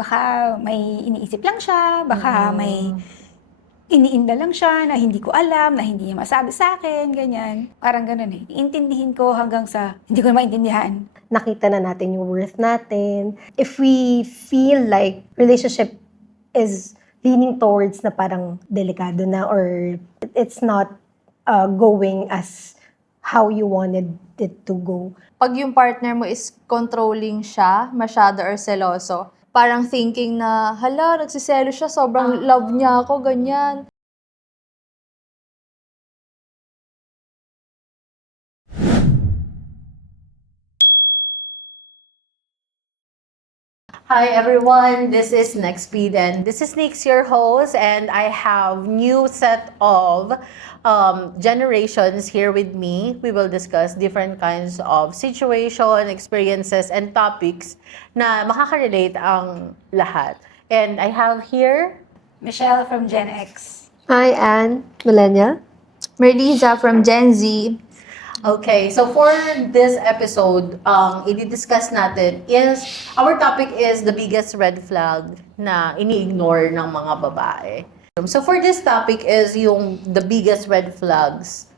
baka may iniisip lang siya, baka may iniinda lang siya na hindi ko alam, na hindi niya masabi sa akin, ganyan. Parang ganun eh. Iintindihin ko hanggang sa hindi ko na maintindihan. Nakita na natin yung worth natin. If we feel like relationship is leaning towards na parang delikado na or it's not going as how you wanted it to go. Pag yung partner mo is controlling siya, masyado or seloso, parang thinking na, hala, nagsiselo siya, sobrang love niya ako, ganyan. Hi everyone, this is Nextpeed and this is Nix, your host, and I have new set of generations here with me. We will discuss different kinds of situation, experiences, and topics na makaka-relate ang lahat. And I have here Michelle from Gen X. Hi, Anne. Millennial. Merliza from Gen Z. Okay, so for this episode, i-discuss natin is, our topic is the biggest red flag na ini-ignore ng mga babae. So for this topic is yung the biggest red flags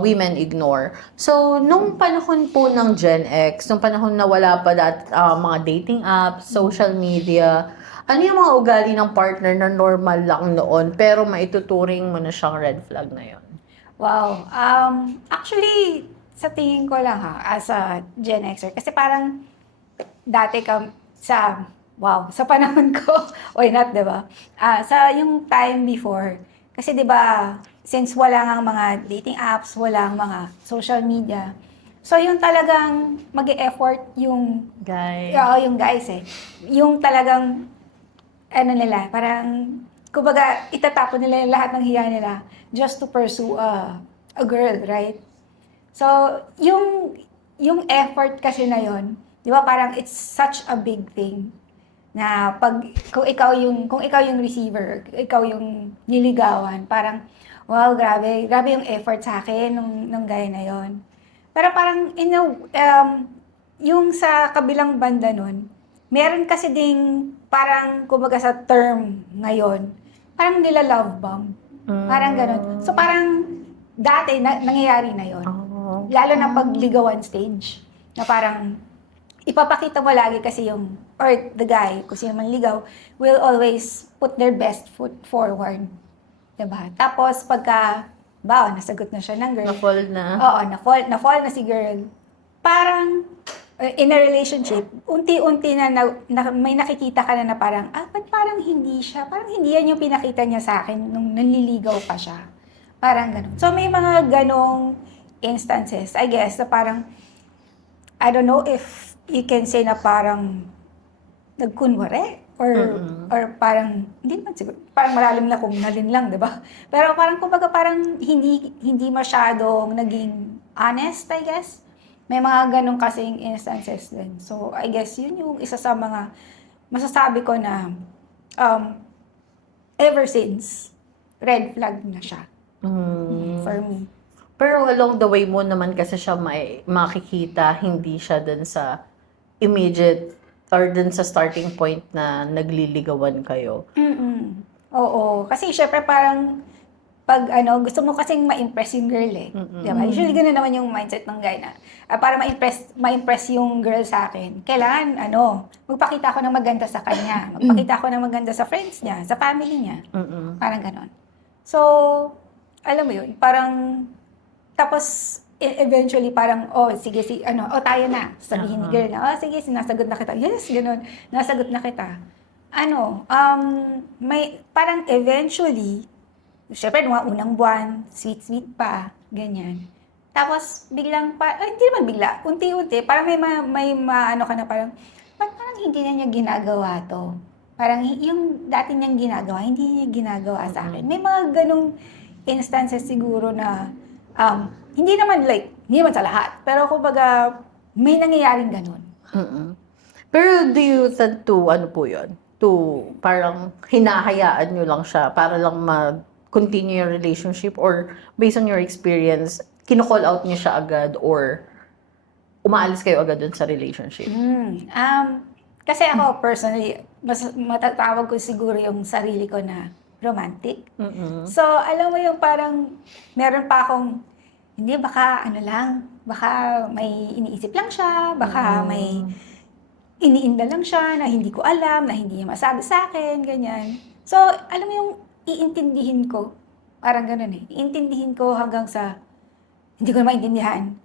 women ignore. So nung panahon po ng Gen X, nung panahon na wala pa mga dating apps, social media, ano yung mga ugali ng partner na normal lang noon pero maituturing mo na siyang red flag na yon? Wow. Actually, sa tingin ko lang as a Gen Xer, kasi parang dati sa panahon ko, why not, di ba? Sa yung time before, kasi di ba, since wala nga mga dating apps, wala mga social media, so yung talagang mag-e-effort yung Guys. yung guys eh. Yung talagang, parang, kumbaga, itatapon nila yung lahat ng hiya nila just to pursue a girl, right? So, yung effort kasi na yon, di ba, parang it's such a big thing na kung ikaw yung receiver, ikaw yung niligawan, parang, wow, grabe yung effort sa akin nung guy na yon. Pero parang, yung sa kabilang banda nun, meron kasi ding parang, kumbaga sa term ngayon, parang nila love bomb. Parang ganun. So parang dati nangyayari na yon. Lalo na pagligawan stage. Na parang ipapakita mo lagi kasi yung, or the guy, kung sino man ligaw, will always put their best foot forward. Diba? Tapos pagka, nasagot na siya ng girl. Na-fall na. Oo, na-fall na si girl. Parang, in a relationship, unti-unti na may nakikita ka na parang, ba't parang hindi yan yung pinakita niya sa akin nung nanliligaw pa siya. Parang gano'n. So, may mga ganong instances, I guess, na parang, I don't know if you can say na parang nagkunwari, or parang, hindi naman siguro, parang malalim na kung nalin lang, di ba? Pero parang, kumbaga, parang hindi masyadong naging honest, I guess. May mga ganong kasing instances din. So, I guess yun yung isa sa mga masasabi ko na ever since, red flag na siya for me. Pero along the way mo naman kasi siya makikita, hindi siya dun sa immediate or dun sa starting point na nagliligawan kayo. Oo. Kasi syempre parang pag gusto mo kasing ma-impress yung girl eh. Diba? Usually gano'n naman yung mindset ng guy na para ma-impress yung girl sa akin, kailangan magpakita ako ng maganda sa kanya. Magpakita ako ng maganda sa friends niya, sa family niya. Parang gano'n. So, alam mo yun, parang tapos eventually parang sige tayo na. Sabihin ni girl na sige, sinasagot na kita. Yes, gano'n. Nasagot na kita. May parang eventually, syempre, mga unang buwan, sweet pa, ganyan. Tapos, biglang, hindi naman bigla, unti-unti, parang may ka na parang, parang hindi na niya ginagawa to. Parang yung dati niyang ginagawa, hindi niya ginagawa sa akin. May mga ganong instances siguro na, hindi naman sa lahat, pero kumbaga, may nangyayaring ganon. Pero do you tend to, parang hinahayaan nyo lang siya para lang continue your relationship, or based on your experience, kino-call out niyo siya agad or umaalis kayo agad dun sa relationship? Kasi ako, personally, mas matatawag ko siguro yung sarili ko na romantic. So, alam mo yung parang, meron pa akong, hindi, baka ano lang, baka may iniisip lang siya, baka may iniinda lang siya na hindi ko alam, na hindi niya masabi sa akin, ganyan. So, alam mo yung iintindihin ko, parang ganun eh. Iintindihin ko hanggang sa, hindi ko na maintindihan.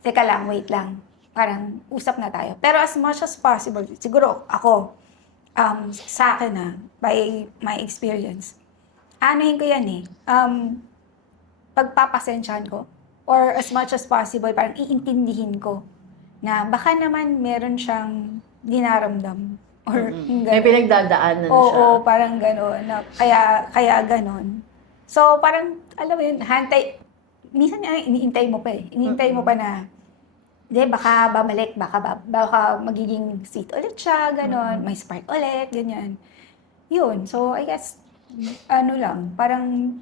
Teka lang, wait lang. Parang usap na tayo. Pero as much as possible, siguro ako, sa akin by my experience, anuhin ko yan eh. Pagpapasensyahan ko. Or as much as possible, parang iintindihin ko na baka naman meron siyang dinaramdam. Or yung May ganun. pinagdadaanan siya. Oo, parang gano'n. Na kaya gano'n. So, parang, alam mo yun, minsan iniintay mo pa eh. Iniintay mo pa na, hindi, baka bumalik, baka magiging sweet ulit siya, gano'n. May spark ulit, ganyan. Yun. So, I guess, ano lang, parang,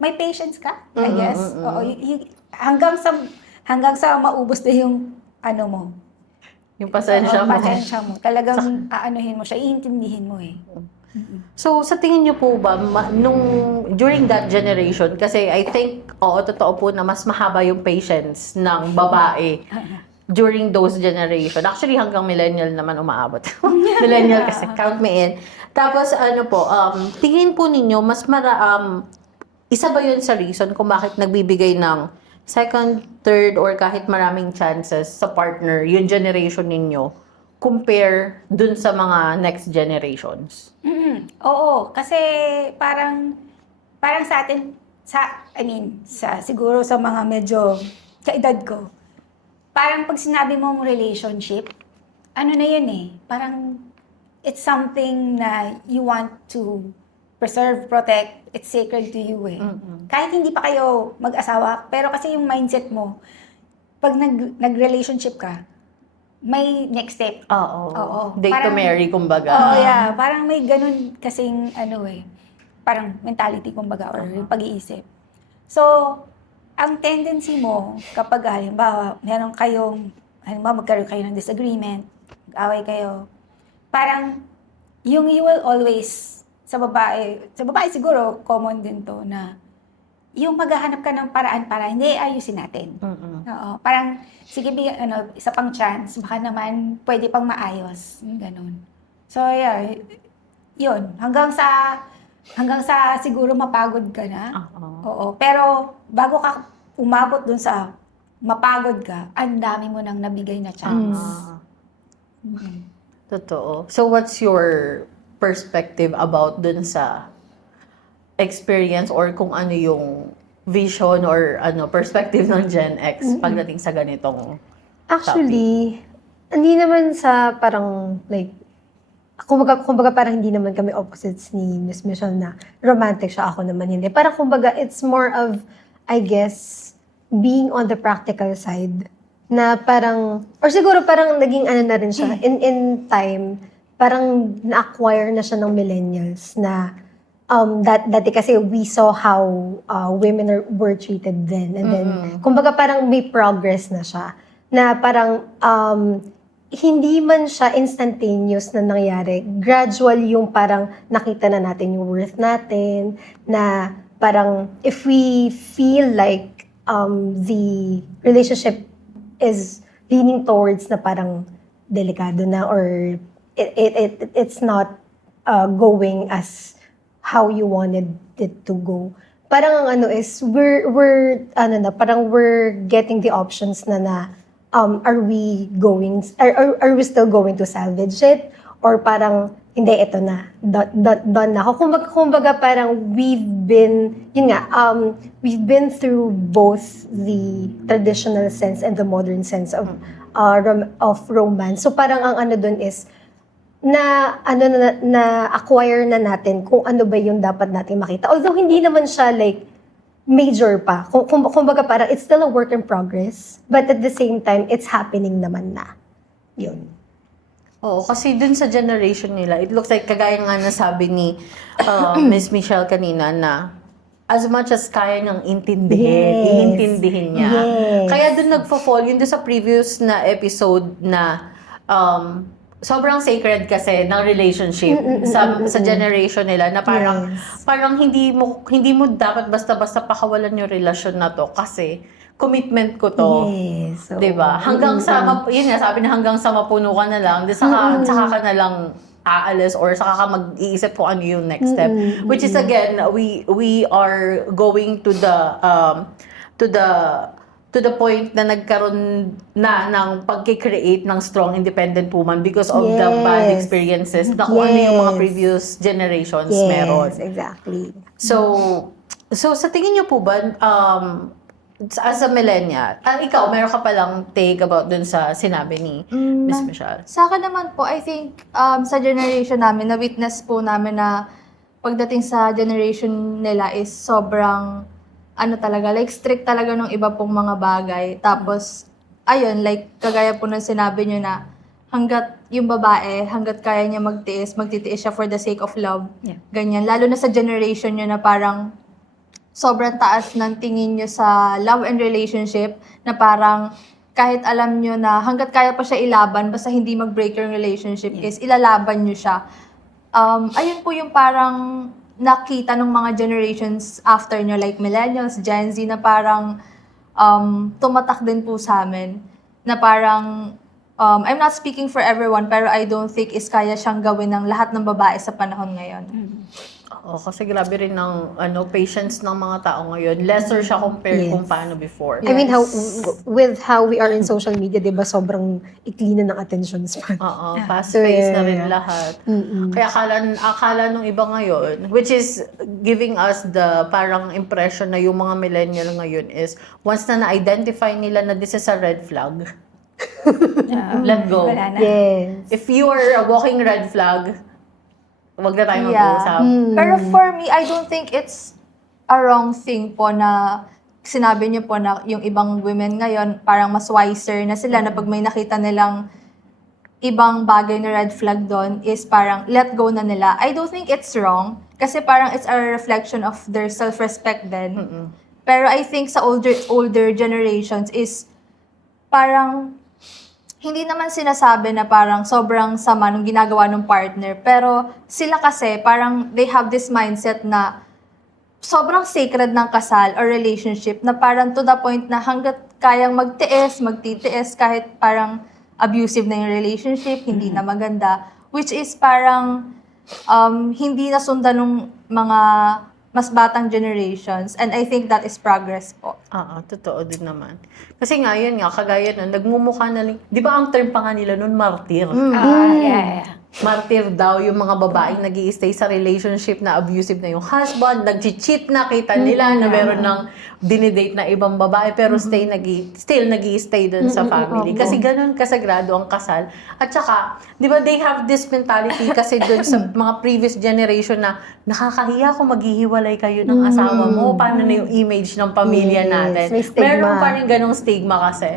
may patience ka, I guess. Oo, hanggang sa maubos na yung, ano mo, Yung pasensya mo. pasensya mo. Talagang aanuhin mo siya, iintindihin mo eh. So, sa tingin niyo po ba, during that generation, kasi I think, totoo po na mas mahaba yung patience ng babae during those generation. Actually, hanggang millennial naman umaabot. Millennial kasi, count me in. Tapos, tingin po ninyo, isa ba yun sa reason kung bakit nagbibigay ng second, third, or kahit maraming chances sa partner, yung generation ninyo, compare dun sa mga next generations? Oo, kasi parang sa atin, siguro sa mga medyo kaedad ko, parang pag sinabi mong relationship, ano na yun eh, parang it's something na you want to preserve, protect, it's sacred to you eh. Kahit hindi pa kayo mag-asawa, pero kasi yung mindset mo, pag nag-relationship ka, may next step. Oo. Date to Parang- marry, kumbaga. Oo, yeah. Parang may ganun kasing, parang mentality, kumbaga, or yung pag-iisip. So, ang tendency mo, kapag halimbawa, magkaroon kayo ng disagreement, mag-away kayo, parang, you will always, sa babae siguro, common din to, na, yung maghahanap ka ng paraan para hindi ayusin natin. Oo. Parang, sige, isa pang chance, baka naman pwede pang maayos. Yung ganun. So, yeah, yun. Hanggang sa siguro mapagod ka na. Oo. Pero, bago ka umabot dun sa mapagod ka, ang dami mo nang nabigay na chance. Totoo. So, what's your perspective about dun sa experience or kung ano yung vision or perspective ng Gen X pagdating sa ganitong Actually, hindi naman sa parang like, kumbaga parang hindi naman kami opposites ni Miss Michelle na romantic siya, ako naman hindi. Parang kumbaga it's more of, I guess, being on the practical side na parang, or siguro parang naging na rin siya, in time, parang na-acquire na siya ng millennials na dati kasi we saw how women were treated then. And then, kumbaga parang may progress na siya. Na parang hindi man siya instantaneous na nangyari. Gradual yung parang nakita na natin yung worth natin. Na parang if we feel like the relationship is leaning towards na parang delikado na or it's not going as how you wanted it to go. Parang ang is we're getting the options na are we still going to salvage it or parang hindi, ito na, done na ako. Kumbaga parang we've been through both the traditional sense and the modern sense of romance. So parang ang dun is na acquire na natin kung ano ba yung dapat natin makita. Although hindi naman siya like major pa. Kumbaga parang it's still a work in progress, but at the same time it's happening naman na. Yun. Oo, kasi dun sa generation nila, it looks like kagaya nga nasabi ni Miss Michelle kanina na as much as kaya niyang intindihin, Yes. iintindihin niya. Yes. Kaya dun nagfo-fall, yun dun sa previous na episode na sobrang sacred kasi ng relationship sa generation nila na parang Yes. parang hindi mo dapat basta-basta pakawalan yung relasyon na to kasi commitment ko to. Yes. So, 'Di ba? Hanggang sa yun nga sabi na hanggang sa mapuno ka na lang, saka ka na lang aalis or saka ka mag-iisip kung ano yung next step. Which is again, we are going to the point na nagkaroon na ng pagkikreate ng strong independent woman because of the bad Yes. experiences na kung ano yung mga Yes. previous generations yes, meron. exactly. So sa tingin niyo po ba, as a millennial, ikaw, meron ka palang take about dun sa sinabi ni Miss Michelle? Sa akin naman po, I think sa generation namin, na-witness po namin na pagdating sa generation nila is sobrang, talaga, like strict talaga ng iba pong mga bagay. Tapos, ayun, like kagaya po ng sinabi nyo na hanggat yung babae, hanggat kaya niya magtitiis siya for the sake of love. Yeah. Ganyan. Lalo na sa generation nyo na parang sobrang taas ng tingin nyo sa love and relationship na parang kahit alam nyo na hanggat kaya pa siya ilaban, basta hindi mag-break yung relationship is ilalaban nyo siya. Ayun po yung parang nakita ng mga generations after nyo, like millennials, Gen Z, na parang tumatak din po sa amin. Na parang, I'm not speaking for everyone, pero I don't think is kaya siyang gawin ng lahat ng babae sa panahon ngayon. Oo, kasi grabe rin ng patience ng mga tao ngayon. Lesser siya compared Yes. kung paano before. I mean, with Yes. how we are in social media, di ba, sobrang ikli na ng attention span. Oo, fast-paced na rin yeah. lahat. Kaya akala nung iba ngayon, which is giving us the parang impression na yung mga millennial ngayon is, once na na-identify nila na this is a red flag, let go. Wala na. Yes. If you are a walking red flag, wag na tayo mag-uusap. Pero for me, I don't think it's a wrong thing po na sinabi niyo po na yung ibang women ngayon parang mas wiser na sila na pag may nakita nilang ibang bagay na red flag doon is parang let go na nila. I don't think it's wrong kasi parang it's a reflection of their self-respect then. Pero I think sa older generations is parang hindi naman sinasabi na parang sobrang sama nung ginagawa ng partner. Pero sila kasi parang they have this mindset na sobrang sacred ng kasal or relationship na parang to the point na hanggat kayang magtitiis kahit parang abusive na yung relationship, hindi na maganda. Which is parang hindi nasundan ng mga mas batang generations. And I think that is progress po. Oo, totoo din naman. Kasi nga, yun nga, kagaya nun, nagmumukha na lang, di ba ang term pa nga nila nun, martir? Yeah. Martir daw yung mga babaeng nag-i-stay sa relationship na abusive na yung husband, nag-cheat na, kita nila na meron ng dinidate na ibang babae, pero still nag-i-stay dun sa family. Kasi ganun kasagrado ang kasal. At saka, di ba, they have this mentality kasi dun sa mga previous generation na nakakahiya kung maghihiwalay kayo ng asawa mo, paano na yung image ng pamilya Yes, natin. may stigma. Meron pa rin ganong stigma kasi.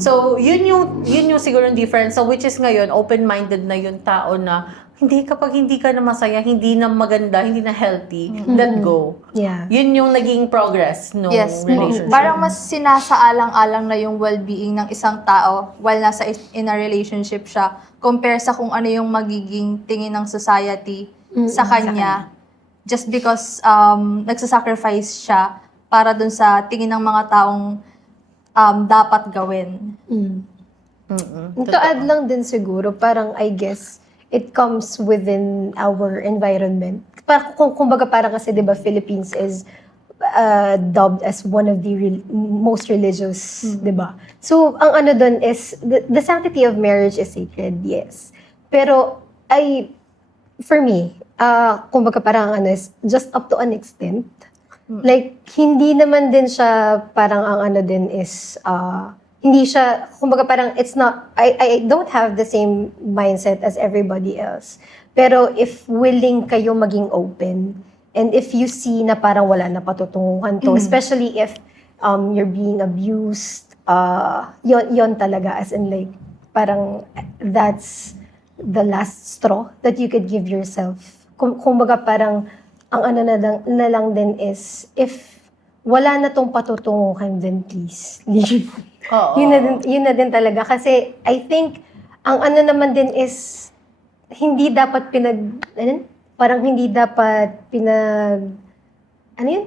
So, yun yung siguro yung difference. So, which is ngayon, open-minded na yung tao na kapag hindi ka na masaya, hindi na maganda, hindi na healthy, let go. Yeah. Yun yung naging progress ng Yes, relationship. parang mas sinasaalang-alang na yung well-being ng isang tao while nasa in a relationship siya compare sa kung ano yung magiging tingin ng society sa kanya just because nagsasacrifice siya para dun sa tingin ng mga taong dapat gawin. To add lang din siguro, parang I guess, it comes within our environment. Kumbaga parang kasi, di ba, Philippines is dubbed as one of the most religious, di ba? So, ang ano dun is, the sanctity of marriage is sacred, yes. Pero, for me, kumbaga parang ano is, just up to an extent. Like, hindi naman din siya, parang ang ano din is, hindi siya, kumbaga parang it's not, I don't have the same mindset as everybody else. Pero if willing kayo maging open, and if you see na parang wala na patutunguhan to, especially if you're being abused, yon talaga, as in like, parang that's the last straw that you could give yourself. Kumbaga parang, ang ano na lang din is, if wala na tong patutunguhan, then please, leave. Oo. Yun na din talaga. Kasi, I think, ang ano naman din is, hindi dapat parang hindi dapat ano yun?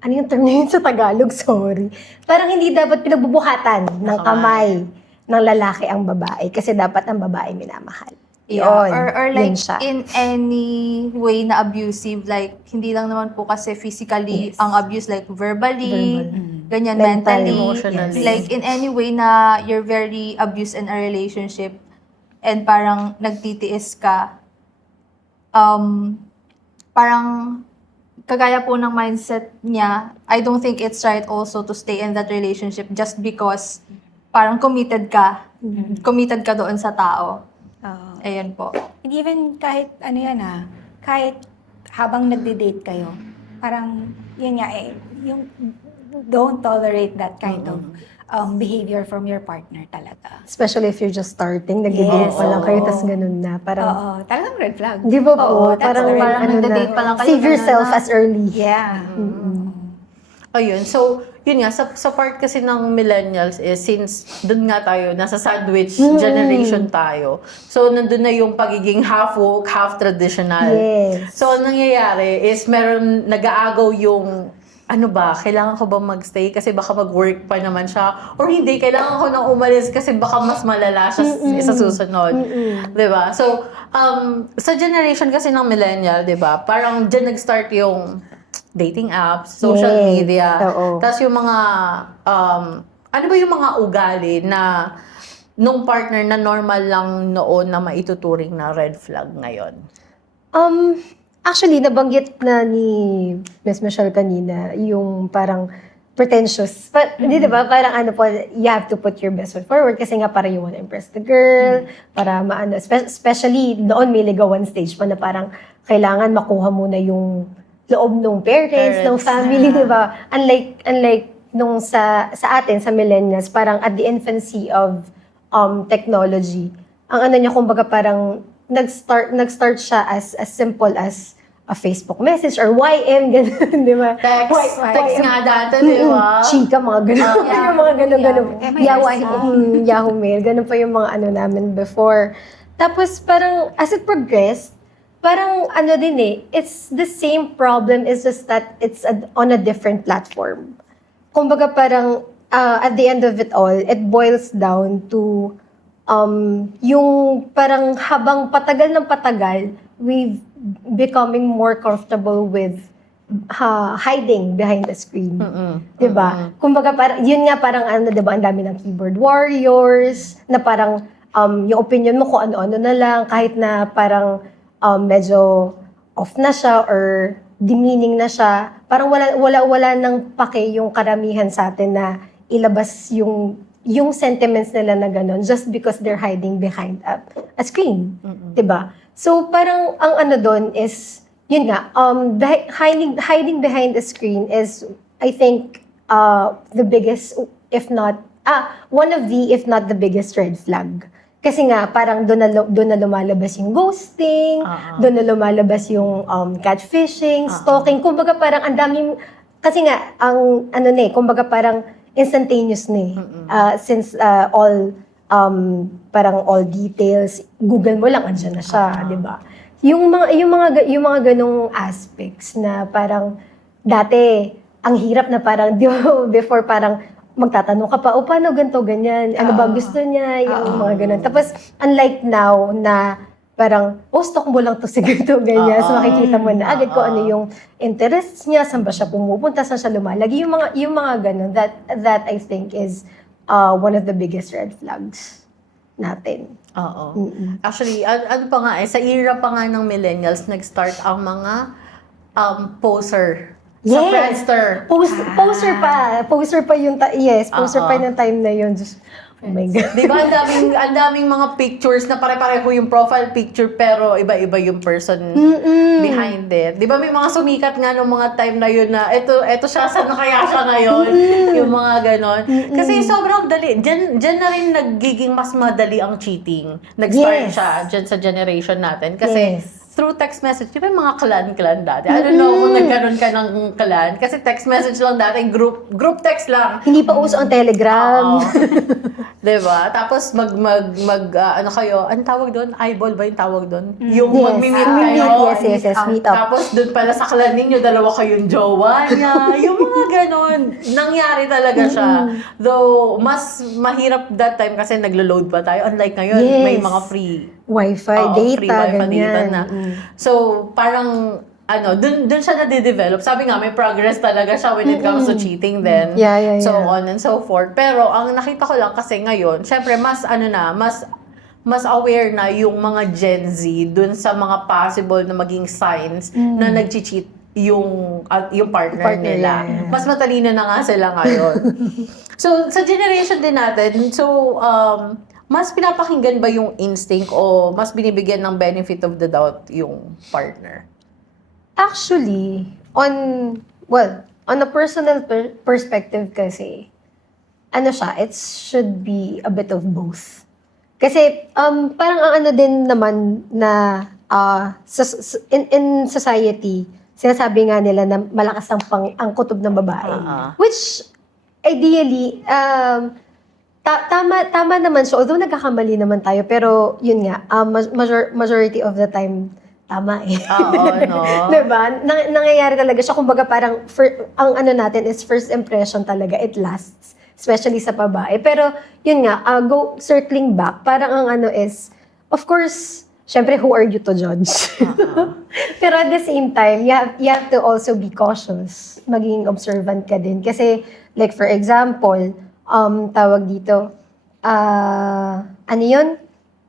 Ano yung term na yun sa Tagalog? Sorry. Parang hindi dapat pinagbubuhatan ng kamay ng lalaki ang babae. Kasi dapat ang babae minamahal. Yeah. Yun. Or Yun like siya. in any way na abusive, like hindi lang naman po kasi physically Yes. ang abuse, like verbally, ganyan, Mental, mentally, emotionally. like in any way na you're very abused in a relationship and parang nagtitiis ka, parang kagaya po ng mindset niya, I don't think it's right also to stay in that relationship just because parang committed ka doon sa tao. Oo. Ayan po. And even kahit ano yan kahit habang nagde-date kayo, parang yun nga yung don't tolerate that kind of behavior from your partner talaga. Especially if you're just starting, nag-date Yes, pa lang kayo, oo. tas ganun na. Parang, Oo, talagang red flag. di ba po? Oo, that's Parang, the red parang flag. nagde-date pa lang kayo, save ganun yourself na. as early. Yeah. Ayun. So, yun nga, sa part kasi ng millennials is, since dun nga tayo, nasa sandwich generation tayo. So, nandun na yung pagiging half woke, half traditional. Yes. So, ang nangyayari is meron nag-aagaw yung ano ba, kailangan ko ba magstay kasi baka mag-work pa naman siya, or hindi, kailangan ko nang umalis kasi baka mas malala siya sa susunod. Diba? So, sa generation kasi ng millennial, diba, parang dyan nag-start yung dating apps, social Yes. media, Oo. tapos yung mga, ano ba yung mga ugali na nung partner na normal lang noon na maituturing na red flag ngayon? Actually, nabanggit na ni Miss Michelle kanina, yung parang pretentious. Hindi, di ba? Parang ano po, you have to put your best foot forward kasi nga parang you wanna impress the girl, para maano. Especially, noon may ligawan stage pa na parang kailangan makuha muna yung loob ng parents, ng family, di ba? Unlike nung sa atin, sa millennials, parang at the infancy of technology, ang ano niya, kumbaga parang nag-start siya as simple as a Facebook message or YM, gano'n, di ba? Text nga dati, di ba? Chika, mga gano'n. Yung mga gano'n. MIRC. Yahoo Mail. Gano'n pa yung mga ano namin before. Tapos parang, as it progressed, parang ano din it's the same problem, it's just that it's on a different platform. Kumbaga parang, at the end of it all, it boils down to yung parang habang patagal ng patagal, we've becoming more comfortable with hiding behind the screen. Diba? Kumbaga parang, yun nga parang ano, diba, ang dami ng keyboard warriors, na parang yung opinion mo kung ano-ano na lang, kahit na parang medyo off na siya or demeaning na siya, parang wala nang pake yung karamihan sa atin na ilabas yung sentiments nila na gano'n just because they're hiding behind a screen. Diba? So, parang ang ano doon is, yun nga, hiding behind a screen is, I think, the biggest, if not the biggest red flag. Kasi nga, parang doon na lumalabas yung ghosting, doon na lumalabas yung catfishing, stalking. Kumbaga parang ang daming, kasi nga, ang ano kumbaga parang instantaneous since parang all details, Google mo lang, andyan na siya, di ba? Yung mga ganong aspects na parang dati, ang hirap na parang, before parang magtatanong ka pa, paano ganito, ganyan? Ano ba gusto niya? Yung mga ganon. Tapos, unlike now na parang, stalk mo lang to, sige to, ganyan. So, makikita mo na agad kung ano yung interests niya, saan ba siya pumupunta, saan siya lumalagi. Yung mga ganon, that I think is one of the biggest red flags natin. Oo. Actually, ano pa nga sa era pa nga ng millennials, nag-start ang mga poser sa Yes. Friendster. Poster pa yung poster pa yung time na yun. Just, oh my God. Di ba, ang daming mga pictures na pare-pareho yung profile picture pero iba-iba yung person behind it. Di ba may mga sumikat nga nung mga time na yun na eto siya, saan na kaya siya ngayon? Yung mga ganon. Kasi sobrang dali. Diyan na rin nagiging mas madali ang cheating. Nag-start Yes. siya dyan sa generation natin. Kasi Yes. through text message, di ba yung mga clan dati? I don't know kung nagkaroon ka ng clan. Kasi text message lang dati, group text lang. Hindi pa uso ang Telegram. Oo. Diba? Tapos ano kayo, ang tawag doon? Eyeball ba yung tawag doon? Yung Yes. mag-meet Meet, kayo. yes, meet up. Tapos doon pala sa clan ninyo, dalawa kayong jowa niya. Yung mga ganon. Nangyari talaga siya. Though, mas mahirap that time kasi naglo-load pa tayo. Unlike ngayon, Yes. may mga free Wi-Fi, Oo, data, free Wi-Fi data ganyan. na. So, parang, dun siya na-develop. Sabi nga, may progress talaga siya when it comes to cheating then. Yeah. So on and so forth. Pero, ang nakita ko lang kasi ngayon, syempre, mas aware na yung mga Gen Z dun sa mga possible na maging signs na nag-cheat yung partner nila. yeah. Mas matalino na nga sila ngayon. So, sa generation din natin, mas pinapakinggan ba yung instinct o mas binibigyan ng benefit of the doubt yung partner? Actually, on a personal perspective kasi, it should be a bit of both. Kasi, parang ang ano din naman na, in society, sinasabi nga nila na malakas ang kutob ng babae. Which, ideally, tama naman siya. Although nagkakamali naman tayo, pero yun nga, majority of the time, tama eh. Oo, no? Diba? Nangyayari talaga siya. Kumbaga parang, ang ano natin is first impression talaga, it lasts. Especially sa babae. Pero, yun nga, circling back, parang ang ano is, of course, syempre, who are you to judge? Pero at the same time, you have to also be cautious. Maging observant ka din. Kasi, like for example, tawag dito, ano yun?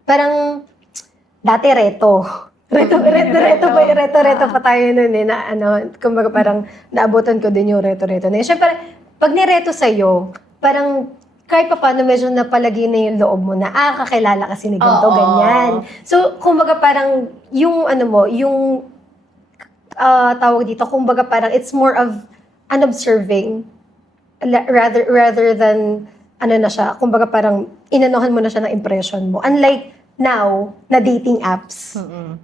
Parang, dati reto pa tayo nun eh, na ano, kumbaga parang naabutan ko din yung reto na yun. Siyempre, pag nireto sa'yo, parang kahit pa paano medyo napalagay na yung loob mo na, kakilala kasi ni ganito, ganyan. So, kumbaga parang, yung ano mo, yung tawag dito, kumbaga parang it's more of an observing rather than ano na siya, kumbaga parang inanohan mo na siya ng impression mo. Unlike now, na dating apps,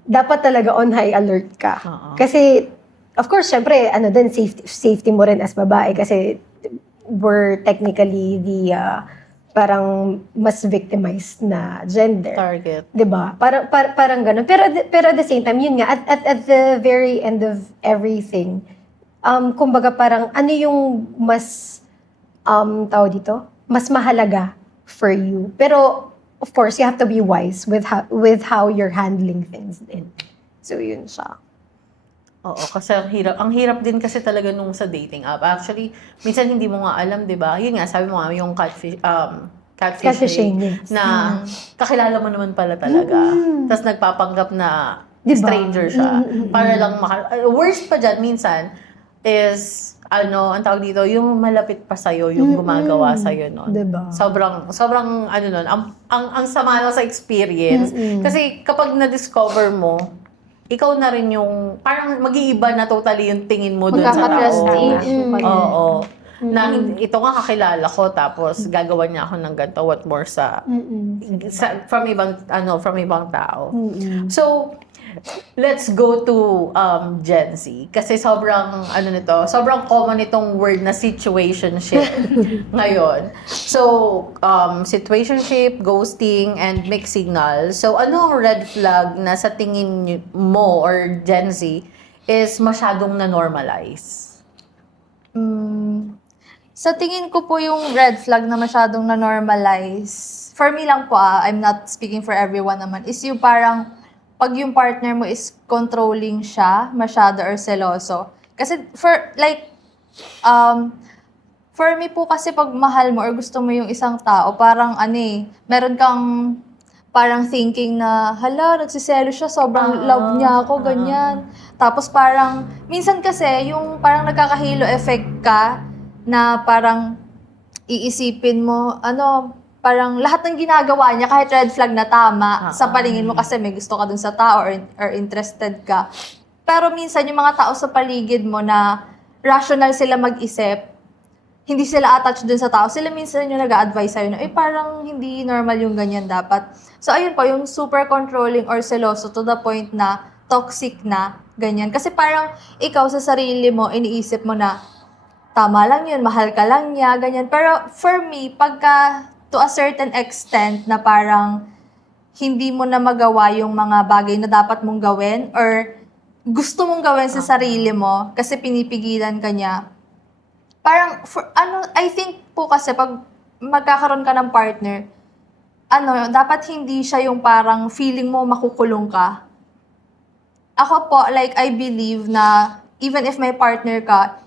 dapat talaga on high alert ka. Kasi, of course, syempre, ano din, safety mo rin as babae kasi we're technically the parang mas victimized na gender. Target. 'Di ba? Parang ganun. Pero at the same time, yun nga, at the very end of everything, kumbaga parang ano yung mas tawag dito? Mas mahalaga for you. Pero of course, you have to be wise with how you're handling things din. So yun siya. Oo, kasi ang hirap din kasi talaga nung sa dating app. Actually, minsan hindi mo nga alam, 'di ba? Yun nga, sabi mo nga yung catfishing Yes. na kakilala mo naman pala talaga. Tapos nagpapanggap na Diba? stranger siya. Para lang worst pa dyan minsan is ang tawag dito, yung malapit pa sa'yo, yung gumagawa sa'yo nun. Diba? Sobrang ang sama lang sa experience. Kasi kapag na-discover mo, ikaw na rin yung, parang mag-iiba na totally yung tingin mo dun sa tao. Magkaka-prestige. Oo. Na ito nga kakilala ko, tapos gagawa niya ako ng ganito, what more from ibang tao. So, let's go to Gen Z. Kasi sobrang common itong word na situationship ngayon. So, situationship, ghosting, and mixed signal. So, ano ang red flag na sa tingin mo or Gen Z is masyadong na-normalize? Sa tingin ko po yung red flag na masyadong na-normalize, for me lang po, I'm not speaking for everyone naman, is yung parang pag yung partner mo is controlling siya, masyado or seloso. Kasi for me po kasi pag mahal mo or gusto mo yung isang tao, parang meron kang parang thinking na, hala, nagsiselo siya, sobrang love niya ako, ganyan. Tapos parang, minsan kasi, yung parang nagkakahilo effect ka, na parang iisipin mo, parang lahat ng ginagawa niya, kahit red flag na tama, sa palingin mo kasi may gusto ka dun sa tao or interested ka. Pero minsan yung mga tao sa paligid mo na rational sila mag-isip, hindi sila attached dun sa tao, sila minsan yung nag-a-advise sa'yo na, parang hindi normal yung ganyan dapat. So ayun po, yung super controlling or seloso to the point na toxic na, ganyan. Kasi parang ikaw sa sarili mo, iniisip mo na, tama lang yun, mahal ka lang niya, ganyan. Pero for me, pagka to a certain extent na parang hindi mo na magawa yung mga bagay na dapat mong gawin or gusto mong gawin sa sarili mo kasi pinipigilan ka niya, parang, I think po kasi pag magkakaroon ka ng partner, dapat hindi siya yung parang feeling mo makukulong ka. Ako po, like, I believe na even if may partner ka,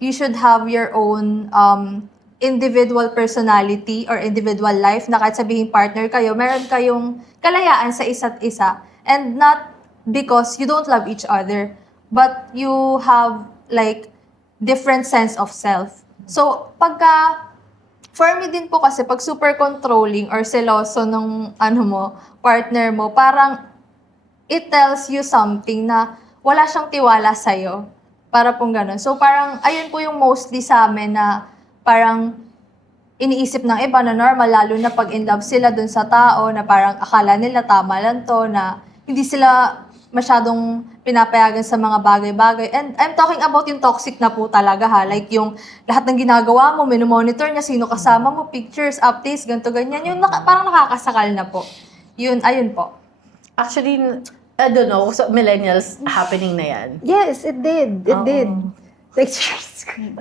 you should have your own individual personality or individual life na kahit sabihin partner kayo, meron kayong kalayaan sa isa't isa. And not because you don't love each other, but you have like different sense of self. So, for me din po kasi pag super controlling or seloso ng partner mo, parang it tells you something na wala siyang tiwala sa'yo. Para pong ganun. So parang, ayun po yung mostly sa amin na parang iniisip ng iba na normal, lalo na pag in love sila dun sa tao na parang akala nila tama lang to, na hindi sila masyadong pinapayagan sa mga bagay-bagay. And I'm talking about yung toxic na po talaga ha. Like yung lahat ng ginagawa mo, minomonitor niya, sino kasama mo, pictures, updates, ganito, ganyan. Yung parang nakakasakal na po. Yun, ayun po. Actually, I don't know, so millennials, happening na yan. Yes, it did. It did. Like,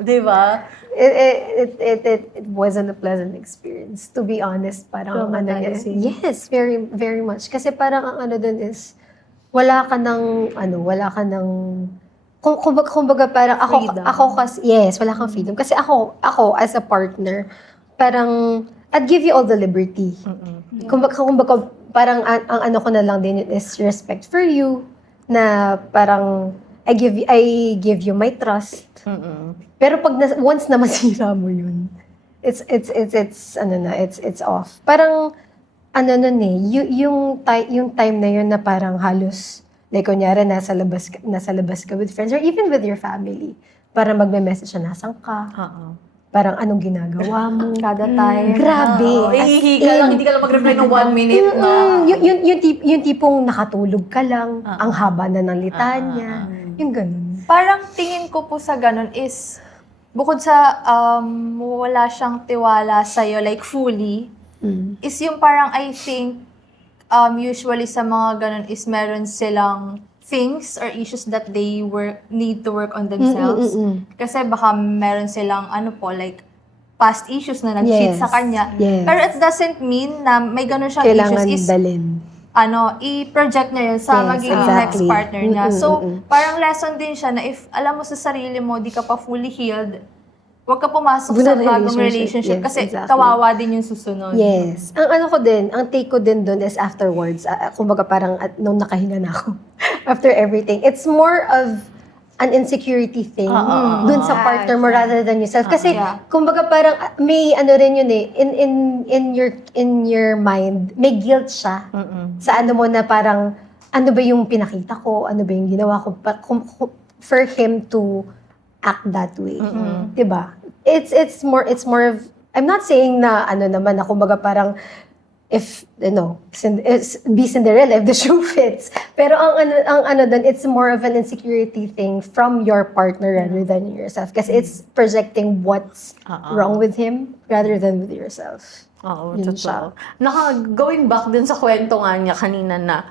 Di ba? it wasn't a pleasant experience, to be honest. Parang Traumatizing. yes, very, very much. Kasi parang ang dun is, wala ka ng, kumbaga parang ako kasi, yes, wala kang freedom. Kasi ako as a partner, parang, I'd give you all the liberty. Kumbaga, parang ang ko na lang din is respect for you, na parang, I give you my trust. Pero pag once na masira mo yun, it's off. Parang yung time na yun na parang halos like kunyari nasa labas ka with friends or even with your family, para magme-message siya, nasan ka? Parang anong ginagawa mo? Kada time. Grabe. Ihihi ka lang, hindi ka lang mag-reply ng 1 minute na. Yung tipong nakatulog ka lang, ang haba na ng litanya. Yung ganun. Parang tingin ko po sa ganun is, bukod sa wala siyang tiwala sa'yo, like fully, is yung parang I think, usually sa mga ganun is meron silang things or issues that they need to work on themselves. Kasi baka meron silang like past issues na nag-cheat sa kanya. Yes. Pero it doesn't mean na may ganun siyang Kailangan issues is dalin. i-project niya yun sa Yes, magiging exactly. next partner niya. So, parang lesson din siya na if alam mo sa sarili mo, di ka pa fully healed, huwag ka pumasok sa bagong relationship Yes, kasi exactly. kawawa din yung susunod. Yes. Ang take ko din doon is afterwards. Kumbaga parang nung nakahinga na ako after everything. It's more of an insecurity thing doon sa partner mo rather than yourself. Kasi kumbaga parang may rin yun eh, in your mind, may guilt siya sa mo na parang ano ba yung pinakita ko, ano ba yung ginawa ko for him to act that way. 'Di ba? It's more of, I'm not saying na naman na kumbaga parang if be Cinderella if the shoe fits. Pero ang doon, it's more of an insecurity thing from your partner rather than yourself, kasi it's projecting what's wrong with him rather than with yourself. Oo, Yun totoo. Going back din sa kwento nga niya kanina na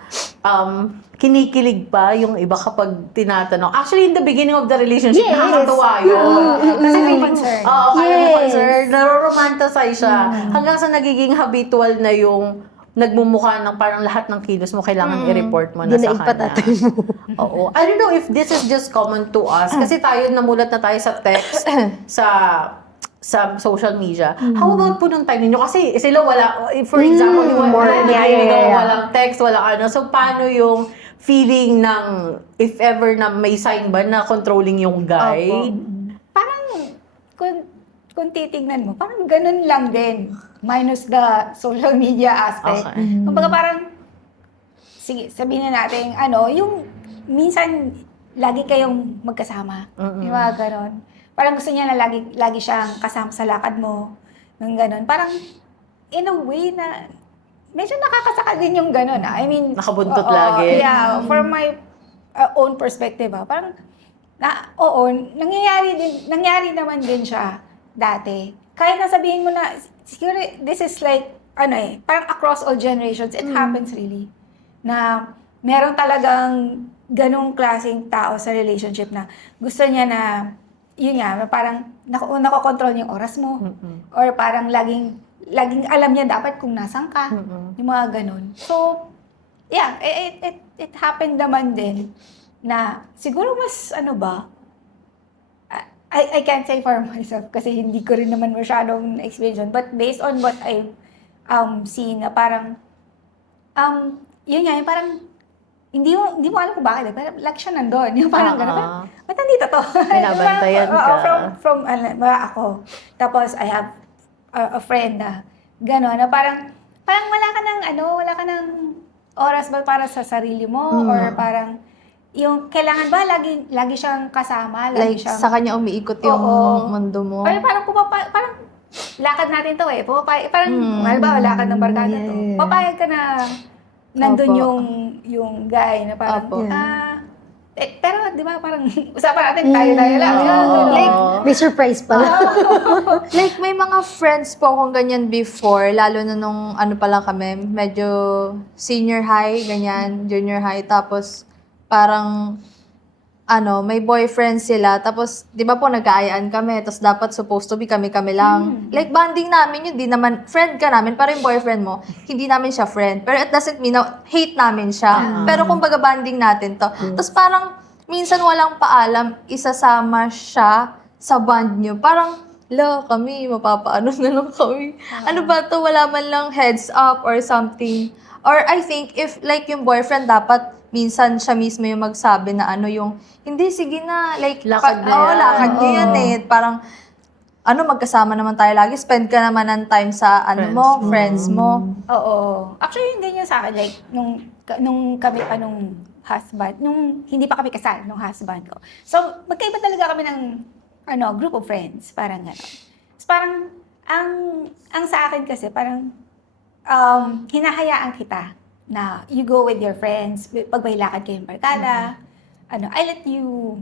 kinikilig pa yung iba kapag tinatanong. Actually, in the beginning of the relationship, Yes. nakakatuwa yun. Kasi may concern. Oo, kaya Yes. mo concern. Naroromantasize siya. Hanggang sa nagiging habitual na yung nagmumukha ng parang lahat ng kilos mo kailangan i-report mo na sa Dinaig pa kanya. tatay mo. Oo. I don't know if this is just common to us. Kasi tayo, namulat na tayo sa text, sa social media. How about po nung time ninyo? Kasi sila wala, for example, walang text, walang ano. So, paano yung feeling ng, if ever na may sign ba na controlling yung guy? Parang, kung titignan mo, parang ganun lang din. Minus the social media aspect. Okay. Kumbaga parang, sige, sabihin na natin, yung minsan, lagi kayong magkasama. Di ba, ganon. Parang gusto niya na lagi siyang kasama sa lakad mo. Nung ganon. Parang, in a way na, medyo nakakasakal din yung ganon. I mean, Nakabuntot oo, lagi. Yeah, for my own perspective, parang, oo, nangyari naman din siya dati. Kahit nasabihin mo na, siguro, this is like, parang across all generations, it happens really. Na meron talagang ganong klaseng tao sa relationship na gusto niya na, yun nga, parang nakokontrol niya yung oras mo. Or parang laging alam niya dapat kung nasan ka. Yung mga ganon. So, yeah, it happened naman din na siguro mas I can't say for myself kasi hindi ko rin naman masyadong experience yun. But based on what I've seen na parang yun nga, yung parang hindi mo alam kung bakit, pero like siya nandun. Yung parang gano'n, parang, ba't nandito to? Binabantayan ka. From ako. Tapos I have a friend na gano'n, na parang wala ka ng oras ba para sa sarili mo or parang yung kailangan ba lagi siyang kasama, lagi Like, siyang sa kanya umiikot yung Oo. mundo mo. Or parang parang lakad natin to parang halimbawa lakad ng barkada to. Yeah. Papayag ka na nandun Opo. yung guy na parang Opo. pero di ba parang usapan natin tayo lang. Oo. Like, may surprise pala. Like, may mga friends po akong ganyan before, lalo na nung ano pa lang kami, medyo senior high, ganyan, junior high, tapos parang, may boyfriend sila, tapos, di ba po, nag-aayaan kami, tapos dapat supposed to be kami-kami lang. Like, bonding namin yun, di naman, friend ka namin, pero yung boyfriend mo, hindi namin siya friend. Pero it doesn't mean na hate namin siya. Pero kumbaga bonding natin to. Tapos parang, minsan walang paalam, isasama siya sa bond nyo. Parang, kami, mapapaano na lang kami. Ano ba to? Wala man lang heads up or something. Or I think, if like yung boyfriend, dapat minsan siya mismo yung magsabi na hindi, sige na. Like, Lakad na yan. lakad nyo yan eh. Parang, magkasama naman tayo lagi. Spend ka naman ng time sa, friends mo. Oo. Actually, hindi yun sa akin. Like, nung kami pa nung husband, nung hindi pa kami kasal, nung husband ko. So, magkaiba talaga kami ng, group of friends. Parang gano'n. So, parang, ang sa akin kasi, parang, hinahayaan kita na you go with your friends, pag may lakad kayong barkada, I let you,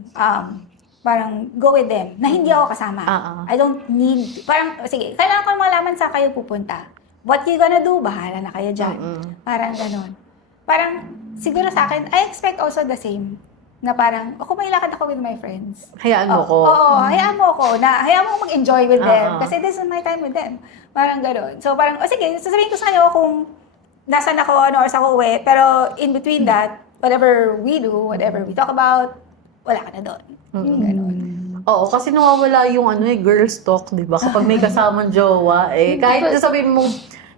parang go with them, na hindi ako kasama. I don't need, parang, sige, kailangan ko malaman saan kayo pupunta. What you gonna do? Bahala na kayo dyan. Parang ganon. Parang, siguro sa akin, I expect also the same. Na parang, kung may lakad ako with my friends. Hayaan mo ko. Oo, hayaan mo ako. Hayaan mo mag-enjoy with them. Kasi this is my time with them. Parang ganon. So parang, sige, sasabihin ko sa kanyo kung nasan ako, or sa ako uwi. Pero in between that, whatever we do, whatever we talk about, wala ka na doon. Yung ganon. Oo, kasi nawawala yung girls talk, di ba? Kapag may kasamang jowa, kahit sabihin mo,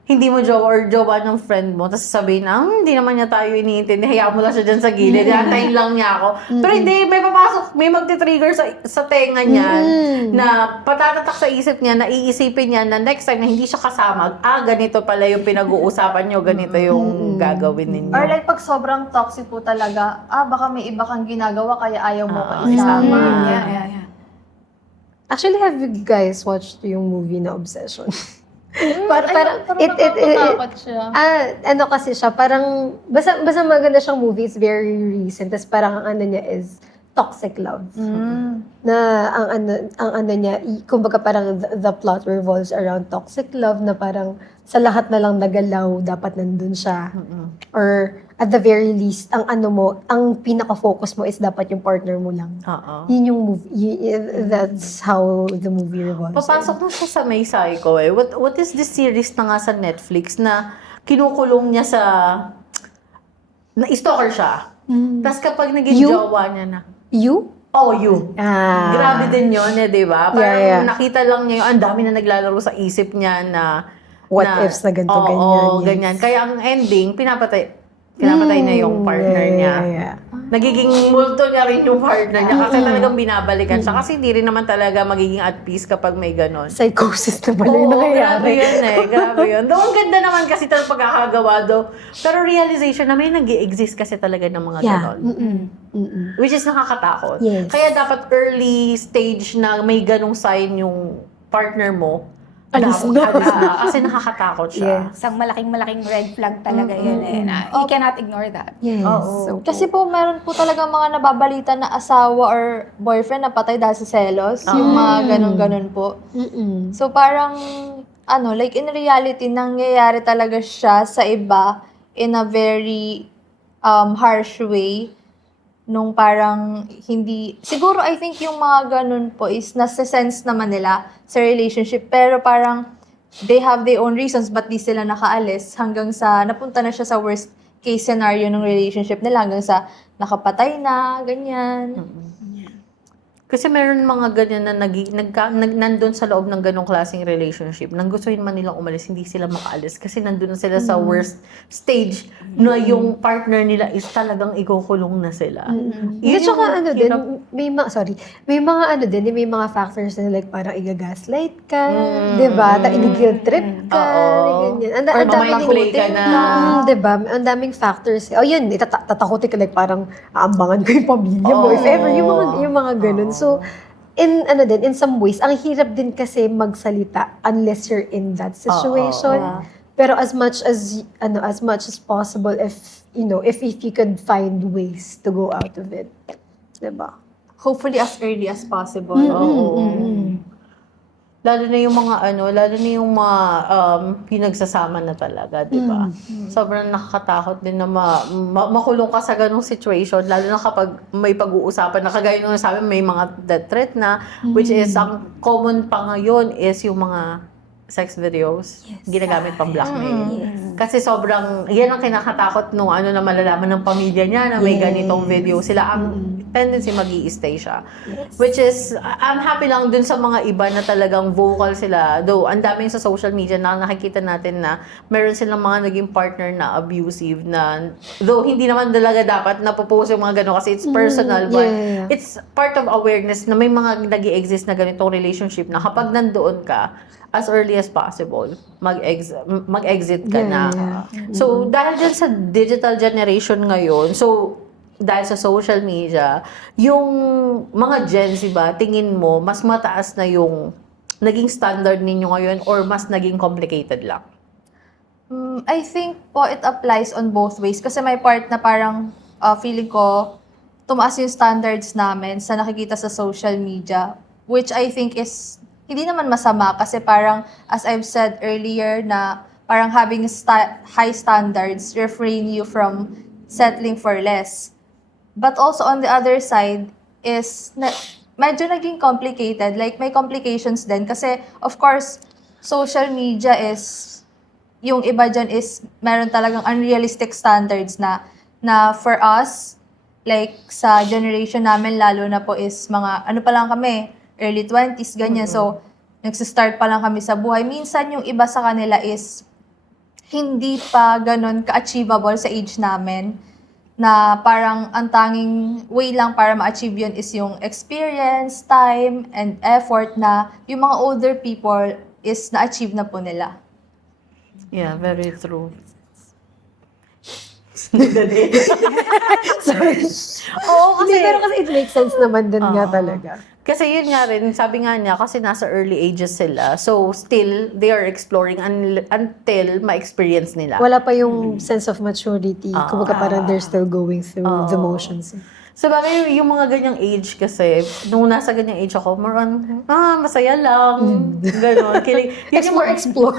hindi mo jowa or jowa ng friend mo, tapos sabihin na, hindi naman niya tayo iniintindi, hayaan mo lang siya dyan sa gilid, antayin lang niya ako. Pero hindi, may papasok, may magti-trigger sa tenga niya, na patatatak sa isip niya, na iisipin niya na next time na hindi siya kasama, ganito pala yung pinag-uusapan niyo, ganito yung gagawin ninyo. Or like, pag sobrang toxic po talaga, baka may iba kang ginagawa, kaya ayaw mo ka isama. Isama. Yeah. Actually, have you guys watched yung movie na Obsession? Parang nakakatakot siya. Kasi siya, parang, basta maganda siyang movie, it's very recent, tapos parang ang niya is toxic love. Na ang niya, kumbaga parang the plot revolves around toxic love, na parang sa lahat na lang nagalaw, dapat nandun siya. Or at the very least, ang pinaka-focus mo is dapat yung partner mo lang. Yun yung movie, that's how the movie revolves. Papasok na siya sa may psycho What is this series na nga sa Netflix na kinukulong niya sa... na-stalker siya. Tapos kapag naging You? jowa niya na... You? Oh, you. Grabe din yun di ba? Parang Yeah. nakita lang niya yung ang dami na naglalaro sa isip niya na... What ifs na ganito, ganyan. Oo, yes. ganyan. Kaya ang ending, pinapatay na yung partner niya. Yeah. Nagiging multo niya rin yung partner niya kasi talagang binabalikan siya. Kasi hindi rin naman talaga magiging at peace kapag may ganon. Psychosis na pala yung Oo, grabe nangyayari. yun grabe yun. Though, ang ganda naman kasi talagang pagkakagawa pero realization na may nag-exist kasi talaga ng mga ganon. Which is nakakatakot. Yes. Kaya dapat early stage na may ganong sign yung partner mo, Alis na. Kasi nakakatakot siya. Yes. Isang malaking red flag talaga yun eh. Na you cannot ignore that. Yes. Oo. Kasi po, meron po talaga mga nababalita na asawa or boyfriend na patay dahil sa selos. Yung mga ganun-ganun po. Mm-mm. So parang, like in reality, nangyayari talaga siya sa iba in a very harsh way. Nung parang hindi, siguro I think yung mga ganun po is nasa-sense naman nila sa relationship. Pero parang they have their own reasons but di sila nakaalis hanggang sa napunta na siya sa worst case scenario ng relationship nila hanggang sa nakapatay na, ganyan. Kasi meron mga ganyan na nandun sa loob ng ganong klaseng relationship. Nang gustuhin man nilang umalis, hindi sila makaalis. Kasi nandun na sila sa worst stage na yung partner nila is talagang ikukulong na sila. Hindi, tsaka din, may mga din, may mga factors na like parang i-gaslight ka, di ba? I-guilt trip ka, Oo. ganyan. Or mamamanipulate ka na. Di ba? Ang daming factors. Yun, tatakutin ka like parang aambangan ko yung pamilya mo. If ever, yung mga ganun. So, in some ways, ang hirap din kasi magsalita unless you're in that situation. Pero as much as possible, if you could find ways to go out of it. Diba? Hopefully as early as possible. Lalo na yung mga pinagsasama na talaga, di ba? Sobrang nakakatakot din na makulong ka sa ganong situation, lalo na kapag may pag-uusapan na kagaya nung sabi, may mga death threat na, which is, ang common pa ngayon is yung mga sex videos, ginagamit pang blackmail. Kasi sobrang, yan ang kinakatakot nung na malalaman ng pamilya niya na may ganitong video sila. Ang tendency mag-i-stay siya. Which is, I'm happy lang dun sa mga iba na talagang vocal sila. Though, ang daming sa social media na nakikita natin na meron silang mga naging partner na abusive na, though hindi naman talaga dapat napopost yung mga gano'n kasi it's personal, but it's part of awareness na may mga nag-i-exist na ganitong relationship na kapag nandoon ka, as early as possible, mag-exit ka na. So, dahil dyan sa digital generation ngayon, so, dahil sa social media, yung mga Gen Z ba, tingin mo, mas mataas na yung naging standard ninyo ngayon or mas naging complicated lang? I think po it applies on both ways. Kasi may part na parang feeling ko, tumaas yung standards namin sa nakikita sa social media. Which I think is hindi naman masama kasi parang as I've said earlier na parang having high standards refrain you from settling for less. But also on the other side is medyo naging complicated. Like may complications din kasi of course social media is yung iba dyan is meron talagang unrealistic standards na for us like sa generation namin lalo na po is mga ano pa lang kami early 20s, ganyan. So, nagsistart pa lang kami sa buhay. Minsan, yung iba sa kanila is hindi pa ganun ka-achievable sa age namin na parang ang tanging way lang para ma-achieve yun is yung experience, time, and effort na yung mga older people is na-achieve na po nila. Yeah, very true. Sorry. Oo, Hindi, pero kasi it makes sense naman din nga talaga. Kasi yun nga rin, sabi nga niya, kasi nasa early ages sila. So, still, they are exploring until ma-experience nila. Wala pa yung sense of maturity. Kumbaga parang they're still going through the motions. So, bagay, yung mga ganyang age kasi, nung nasa ganyang age ako, more on, masaya lang, gano'n. Explore.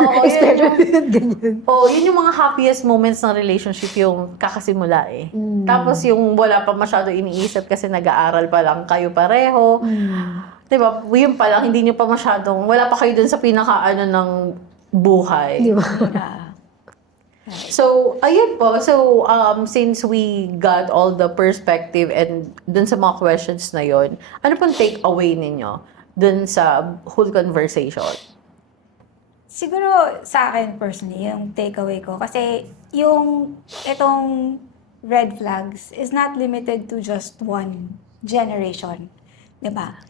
Ganyan. Yun yung mga happiest moments ng relationship, yung kakasimula eh. Tapos yung wala pa masyado iniisip kasi nag-aaral pa lang kayo pareho. Diba? Yun pa lang, hindi nyo pa masyadong, wala pa kayo dun sa pinaka-ano ng buhay. Di ba? So, ayun po. So, since we got all the perspective and dun sa mga questions na yon, ano pong take away ninyo dun sa whole conversation? Siguro sa akin personally, yung takeaway ko, kasi yung itong red flags is not limited to just one generation. Diba?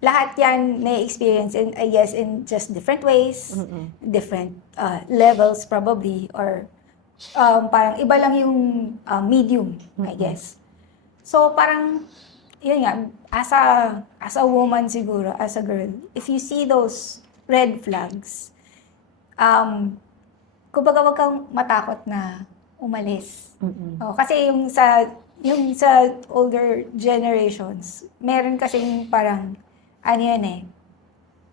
Lahat yan na-experience in, I guess, in just different ways, different levels probably, or parang iba lang yung medium, I guess. So parang, yun nga, as a woman siguro, as a girl, if you see those red flags, kumbaga wag kang matakot na umalis. Kasi yung sa older generations, meron kasing parang, ano yan eh,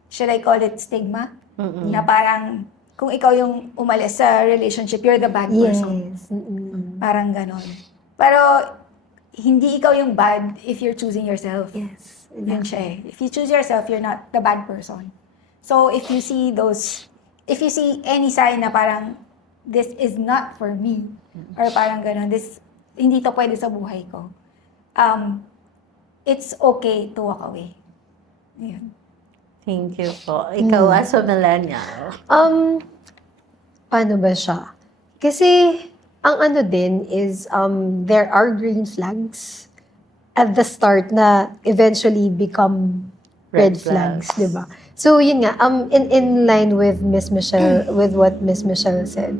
should I call it stigma? Na parang, kung ikaw yung umalis sa relationship, you're the bad person. Yes. Mm-mm. Parang ganon. Pero, hindi ikaw yung bad if you're choosing yourself. Yes. Yun siya eh. If you choose yourself, you're not the bad person. So, if you see any sign na parang, this is not for me, or parang ganon, hindi to pwede sa buhay ko, it's okay to walk away. Yun. Thank you po. Ikaw, as a millennial. Paano ba siya? Kasi, ang ano din is, there are green flags at the start na eventually become red flags, di ba? So, yun nga, in line with Miss Michelle, with what Miss Michelle said,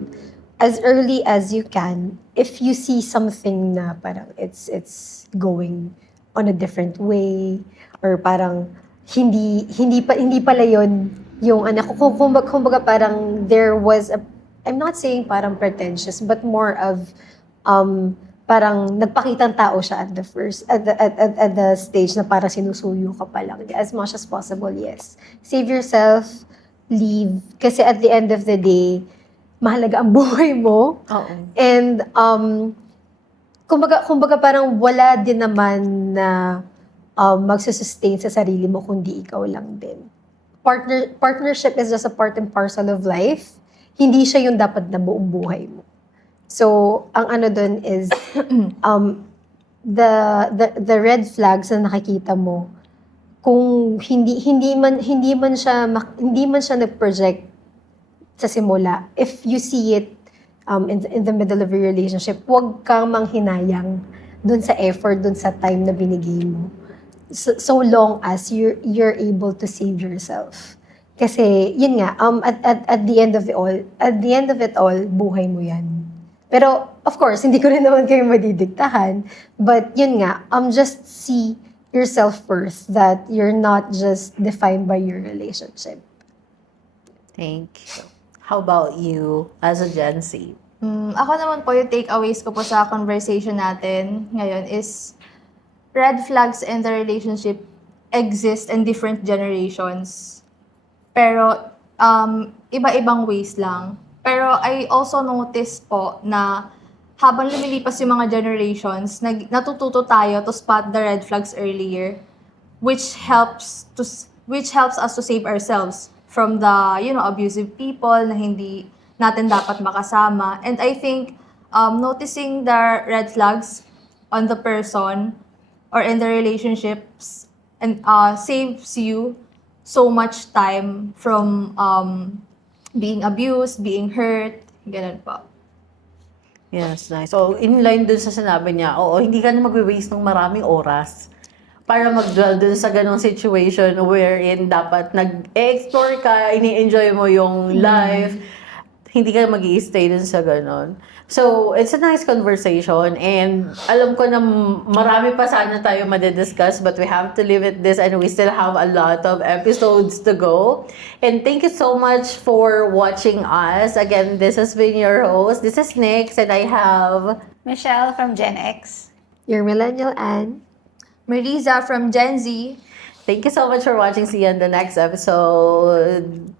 as early as you can, if you see something na parang it's going on a different way, or parang hindi pala yon yung anak ko. Kumbaga parang there was I'm not saying parang pretentious, but more of parang nagpakitang tao siya at the stage na parang sinusuyo ka pa lang. As much as possible, yes. Save yourself, leave. Kasi at the end of the day, mahalaga ang buhay mo. Oo. And kumbaga parang wala din naman na magsusustain sa sarili mo kundi ikaw lang din. Partnership is just a part and parcel of life. Hindi siya yung dapat na buong buhay mo. So, ang ano dun is the red flags na nakikita mo, kung hindi man siya nag-project sa simula, if you see it in the middle of your relationship, huwag kang manghinayang dun sa effort, dun sa time na binigay mo. So long as you're able to save yourself. Kasi, yun nga, at the end of it all, buhay mo yan. Pero, of course, hindi ko rin naman kayo madidiktahan. But, yun nga, just see yourself first, that you're not just defined by your relationship. Thank you. How about you as a Gen Z? Ako naman po, yung takeaways ko po sa conversation natin ngayon is red flags in the relationship exist in different generations. Pero, iba-ibang ways lang. Pero I also notice po na habang lumilipas yung mga generations, natututo tayo to spot the red flags earlier, which helps us to save ourselves from the, abusive people na hindi natin dapat makasama. And I think noticing the red flags on the person or in the relationships and saves you so much time from being abused, being hurt, ganun po. Yes, nice. So, in line dun sa sinabi niya, oo, hindi ka na mag-waste ng maraming oras para mag-dwell dun sa ganong situation wherein dapat nag-explore ka, ini-enjoy mo yung life, hindi ka mag-i-stay dun sa ganon. So, it's a nice conversation and alam ko na marami pa sana tayo madidiscuss but we have to leave it this and we still have a lot of episodes to go. And thank you so much for watching us. Again, this has been your host. This is Nix and I have Michelle from Gen X. Your millennial Anne. Marisa from Gen Z. Thank you so much for watching. See you on the next episode.